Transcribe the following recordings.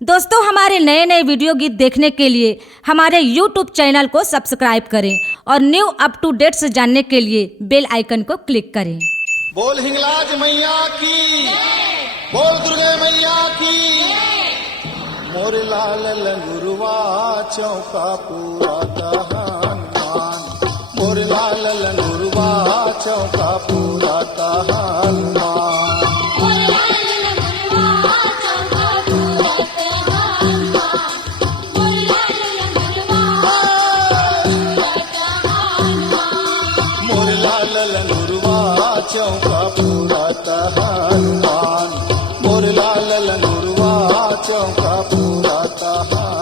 दोस्तों, हमारे नए नए वीडियो गीत देखने के लिए हमारे YouTube चैनल को सब्सक्राइब करें और न्यू अप टू डेट्स जानने के लिए बेल आइकन को क्लिक करें। बोल हिंगलाज मैया की, बोल दुर्गे मैया की। मोरे लाल लंगुरवा चौका पूरा हनुमान, मोरे लाल लंगुरवा चौका पूरा हनुमान। चौका पूरा हनुमान, मोर लाल लंगुरवा चौका पूरा हनुमान।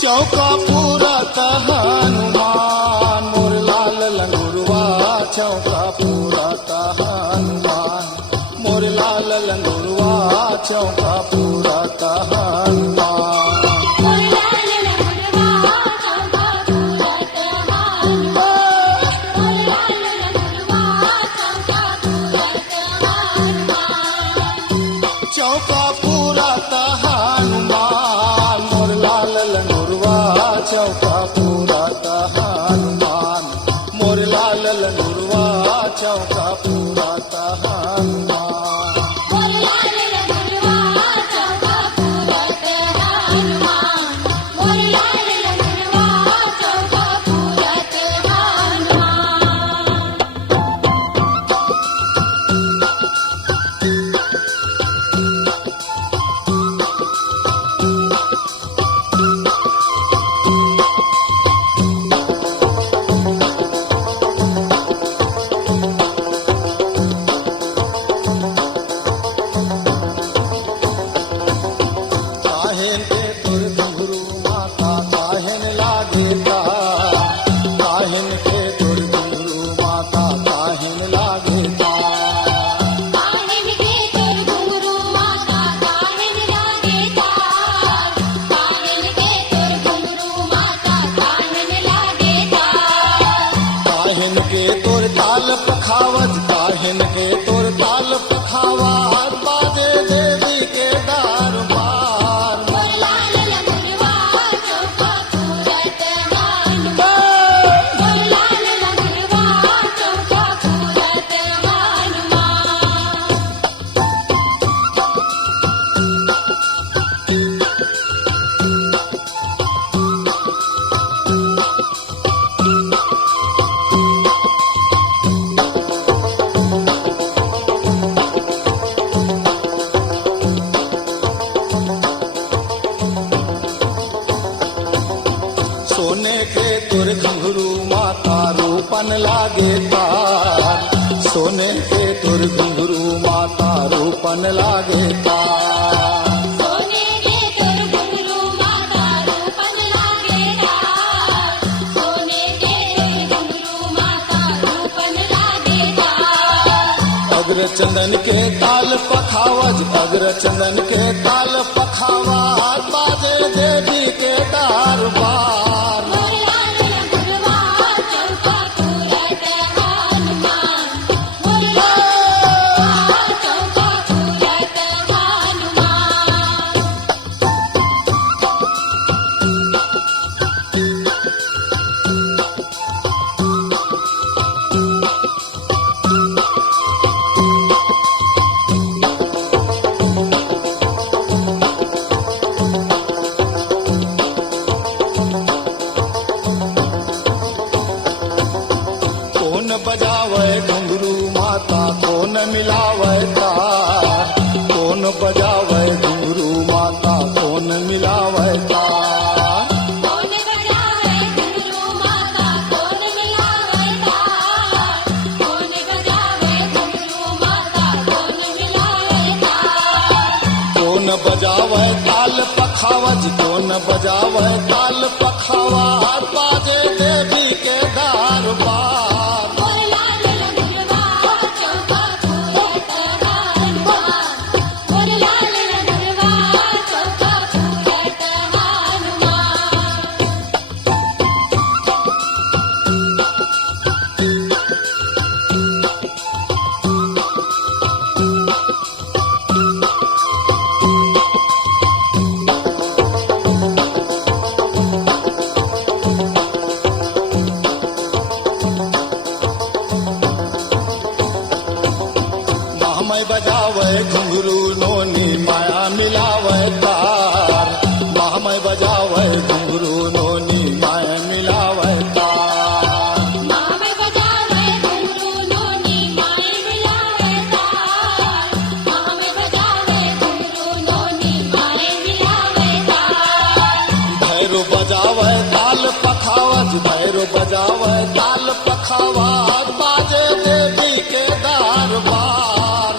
चौका पूरा हनुमान, मोर लाल लंगुरवा चौका पूरा हनुमान, मोर लाल लंगुरवा चौका पूरा हनुमान। चौका पूरा हनुमान, मोर लाल लंगुरवा चौका पूरा हनुमान, मोर लाल लंगुरवा चौका पूरा हनुमान। पखावज काहिन के तोर ताल पखावा बाजे देवी के दरबार। मोर लाल लंगुरवा चौका पूरा हनुमान, मोर लाल लंगुरवा चौका पूरा हनुमान। सोने के तुर घुंघरू माता रूपन लागे तार, सोने के तुर घुंघरू माता रूपन लागे तार। सोने के तुर घुंघरू माता रूपन लागे तार, सोने के तुर घुंघरू माता रूपन लागे तार। अग्र चंदन के ताल पखावज, अग्र चंदन के ताल पखावज बाजे देवी के दरबार। बजावे घुंघरू माता कौन मिलावे तार, कौन बजावे घुंघरू माता कौन मिलावे तार। कौन बजावे घुंघरू माता कौन मिलावे तार, कौन बजावे घुंघरू माता कौन मिलावे तार। कौन बजावे ताल पखावज, कौन बजावे ताल पखावज बाजे देवी के दरबार। भैरो बजावे ताल पखावाज बाजे देवी के दरबार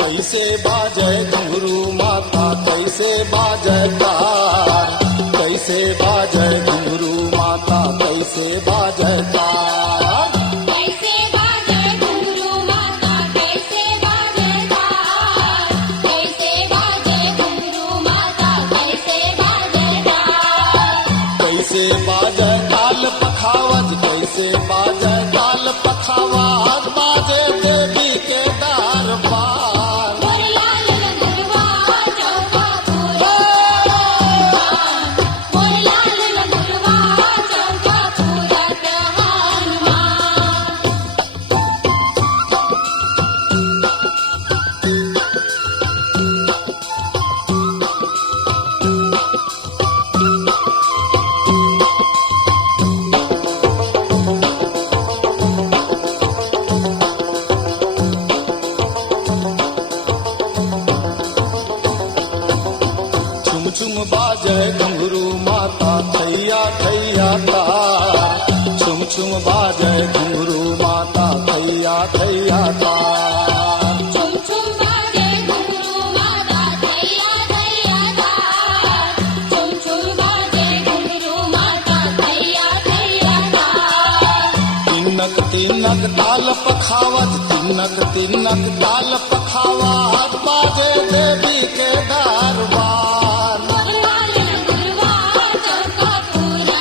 कैसे बाजे घुंघरू माता कैसे बाजे तार कैसे बाजे घुंघरू माता कैसे बाजे तार कैसे बाजे घुंघरू माता कैसे बाजे तार कैसे बाजे घुंघरू माता कैसे बाजे तार कैसे बाजे ताल पखावज कैसे बाजे ताल पखावज बाजे देवी के दरबार मोरलाल लगुरवा चौका पूरा मोरलाल लगुरवा चौका पूरा हनुमान छुम छुम बाजे घुंघरू माता थैया थैया तार छुम छुम बाजे घुंघरू माता थैया थैया तार छुम छुम बाजे घुंघरू माता थैया थैया तार छुम छुम बाजे घुंघरू माता थैया थैया तार तिनक तिनक ताल पखावत तिनक तिनक ताल पखावत बाजे देवी के दरबार मोरलाल लगुरवा चौका पूरा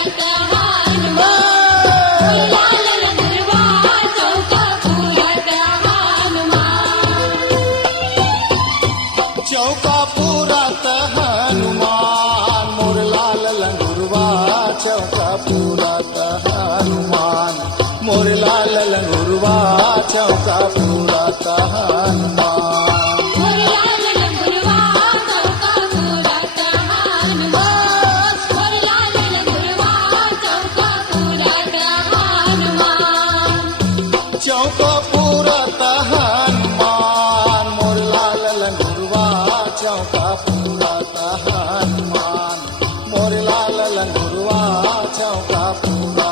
हनुमान मोरलाल लगुरवा चौका पूरा हनुमान चौका पूरा हनुमान मोर लाल लंगुरवा चौका पूरा हनुमान मोर लाल लंगुरवा चौका पूरा हनुमान मोरलाल लगुरवा चौका पूरा हनुमान मोरलाल लगुरवा चौका पूरा हनुमान चौका पूरा हनुमान मोर लाल लंगुरवा चौका पूरा हनुमान मोर लाल लंगुरवा चौका पूरा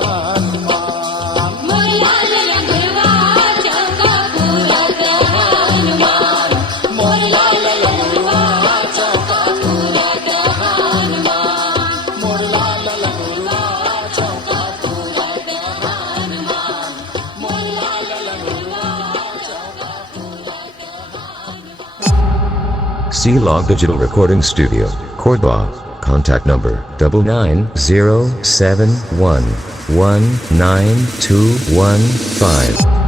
हनुमान मोरलाल लगुरवा चौका पूरा हनुमान मोरलाल लगुरवा चौका पूरा हनुमान मोर लाल लंगुरवा चौका पूरा हनुमान मोरलाल लगुरवा चौका C-Log Digital Recording Studio, Cordoba. Contact number 99071192115.